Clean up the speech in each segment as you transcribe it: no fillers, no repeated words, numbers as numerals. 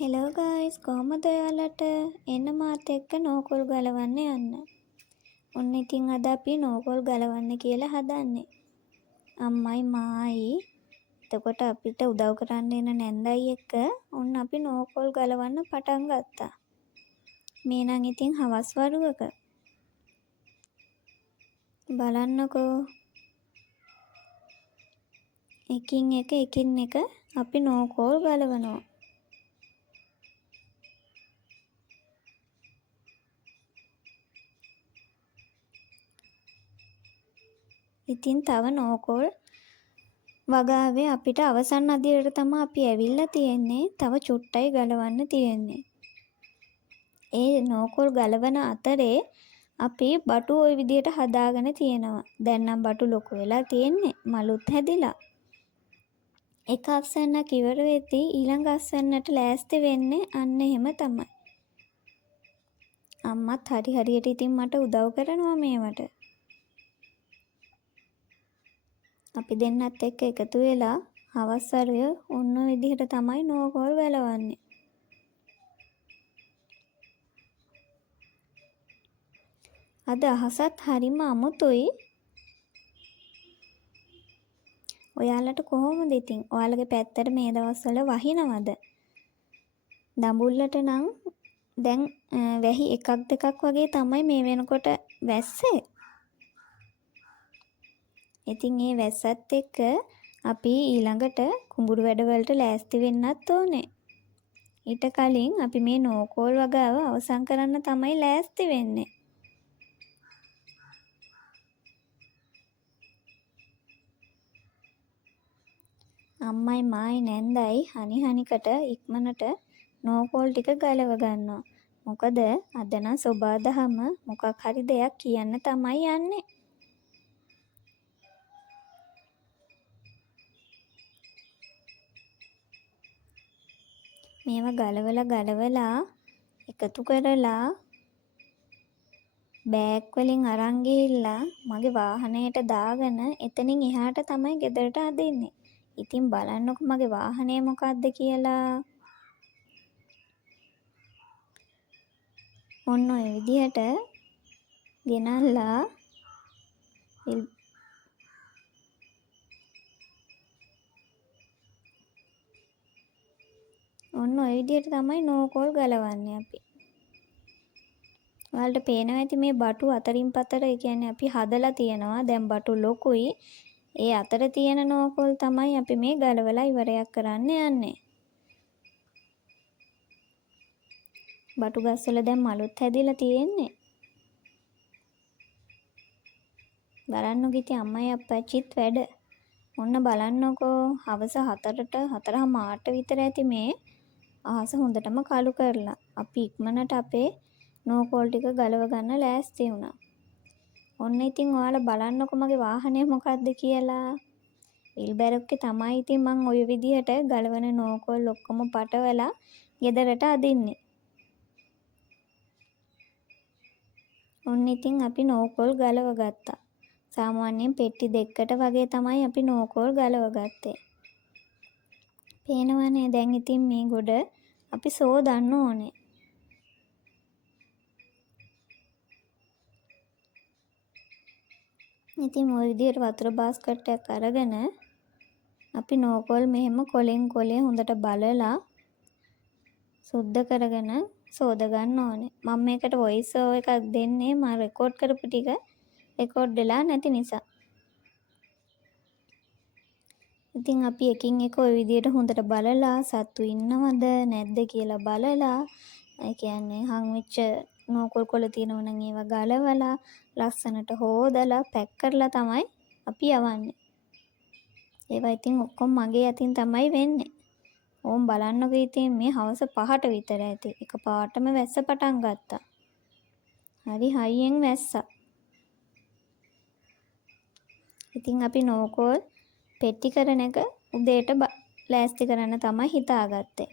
Hello guys කොහමද ඔයාලට එන්න මාත් එක්ක නෝකොල් ගලවන්න යන්න. ඔන්න ඉතින් අද අපි නෝකොල් ගලවන්න කියලා හදන්නේ. අම්මයි මායි එතකොට අපිට උදව් කරන්න එන නැන්දයි එක්ක ඔන්න අපි නෝකොල් ගලවන්න පටන් ගත්තා. මේ නම් ඉතින් හවස් වරුවක. බලන්නකෝ. එකින් එක අපි නෝකොල් ගලවනවා. ඉතින් තව නෝකොල් වගාවේ අපිට අවසන් අදියරට තමයි අපි ඇවිල්ලා තියෙන්නේ. තව චුට්ටයි ගලවන්න තියෙන්නේ. ඒ නෝකොල් ගලවන අතරේ අපි බටු ওই විදියට හදාගෙන තියෙනවා. දැන් නම් බටු ලොකු වෙලා තියෙන්නේ. මලුත් හැදිලා. එක අස්වැන්නක් ඉවර වෙද්දී ඊළඟ අස්වැන්නට ලෑස්ති වෙන්නේ අන්න එහෙම තමයි. අම්මත් හරියට ඉතින් මට උදව් කරනවා මේවට. අපි දෙන්නත් එක්ක එකතු වෙලා හවස් වරුවේ ඔන්න ඔය විදිහට තමයි නෝකොල් ගලවන්නේ. අද අහසත් හරිම අමුතුයි. ඔයාලට කොහොමද ඉතින්? ඔයාලගේ පැත්තට මේ දවස්වල වහිනවද? දඹුල්ලට නම් දැන් වැහි එකක් දෙකක් වගේ තමයි මේ වෙනකොට වැස්සේ. ඉතින් මේ වැස්සත් එක්ක අපි ඊළඟට කුඹුරු වැඩවලට ලෑස්ති වෙන්නත් ඕනේ. ඊට කලින් අපි මේ නෝකොල් වගාව අවසන් කරන්න තමයි ලෑස්ති වෙන්නේ. අම්මයි මායි නැන්දයි හනිකට ඉක්මනට නෝකොල් ටික ගලව ගන්නවා. මොකද අද නම් සෝබාදහම මොකක් හරි දෙයක් කියන්න තමයි යන්නේ. මේවා ගලවලා එකතු කරලා බෑග් වලින් අරන් ගිහිල්ලා මගේ වාහනයට දාගෙන එතනින් එහාට තමයි ගෙදරට අදින්නේ. ඉතින් බලන්නකො මගේ වාහනය මොකක්ද කියලා. ඔන්න ඔය විදිහට ගෙනල්ලා ඔන්න ඔය විදිහට තමයි නෝකොල් ගලවන්නේ අපි. ඔයාලට පේනවා ඇති මේ බටු අතරින් පතර ඒ කියන්නේ අපි හදලා තියනවා. දැන් බටු ලොකුයි. ඒ අතර තියෙන නෝකොල් තමයි අපි මේ ගලවලා ඉවරයක් කරන්න යන්නේ. බටු ගස්වල දැන් මලුත් හැදිලා තියෙන්නේ. බලන්නකො ඉතින් අම්මයි අප්පච්චිත් වැඩ. ඔන්න බලන්නකෝ හවස 4:00ට විතර ඇති මේ අහස හොඳටම කළු කරලා. අපි ඉක්මනට අපේ නෝකොල් ටික ගලව ගන්න ලෑස්ති වුණා. ඔන්න ඉතින් ඔයාලා බලන්නකො මගේ වාහනය මොකක්ද කියලා. විල්බැරොක්කේ තමයි ඉතින් මං ওই විදිහට ගලවන නෝකොල් ඔක්කොම පටවලා ගෙදරට අදින්නේ. ඔන්න ඉතින් අපි නෝකොල් ගලව ගත්තා. සාමාන්‍යයෙන් පෙට්ටි දෙකකට වගේ තමයි අපි නෝකොල් ගලව ගත්තේ. පේනවනේ දැන් ඉතින් මේ ගොඩ අපි සෝදන්න ඕනේ. ඉතින් ওই විදිහට වතුර බාස්කට් එකක් අරගෙන අපි නෝකොල් මෙහෙම කොලෙන් කොලේ හොඳට බලලා සුද්ධ කරගෙන සෝද ගන්න ඕනේ. මම මේකට වොයිස් ඕවර් එකක් දෙන්නේ මම රෙකෝඩ් කරපු ටික රෙකෝඩ් වෙලා නැති නිසා. ඉතින් අපි එකින් එක ওই විදිහට හොඳට බලලා සත්තු ඉන්නවද නැද්ද කියලා බලලා ඒ කියන්නේ හම් වෙච්ච නෝකොල් කොළ තියෙනවා නම් ඒවා ගලවලා ලස්සනට හොදලා පැක් කරලා තමයි අපි යවන්නේ. ඒවා ඉතින් ඔක්කොම මගේ අතින් තමයි වෙන්නේ. ඕම් බලන්නකෝ ඉතින් මේ හවස 5ට විතර ඇති. එකපාරටම වැස්ස පටන් ගත්තා. හරි හයියෙන් වැස්සා. ඉතින් අපි නෝකොල් පෙට්ටි කරන එක උදේට ලෑස්ති කරන්න තමයි හිතාගත්තේ.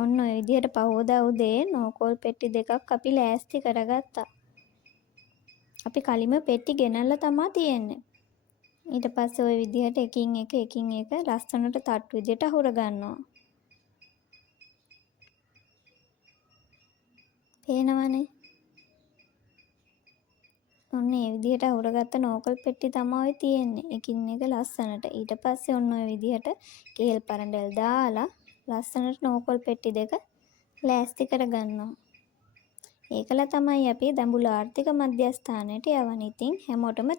ඔන්න ඔය විදිහට පහෝදා උදේ නෝකොල් පෙට්ටි දෙකක් අපි ලෑස්ති කරගත්තා. අපි කලින්ම පෙට්ටි ගෙනල්ලා තමයි තියෙන්නේ. ඊට පස්සේ ওই විදිහට එකින් එක ලස්සනට තට්ටු විදිහට අහුර ගන්නවා. පේනවනේ. ඔන්න ඒ විදිහට අහුරගත්ත නෝකල් පෙට්ටි තමයි තියෙන්නේ. එකින් එක ලස්සනට. ඊට පස්සේ ඔන්න ඔය විදිහට කේල් පරඬල් දාලා ලස්සනට නෝකල් පෙට්ටි දෙක ලෑස්ති කරගන්නවා. ඒකලා තමයි අපි දඹුල්ල ආර්ථික මධ්‍යස්ථානයට යවන්නේ. ඉතින් හැමෝටම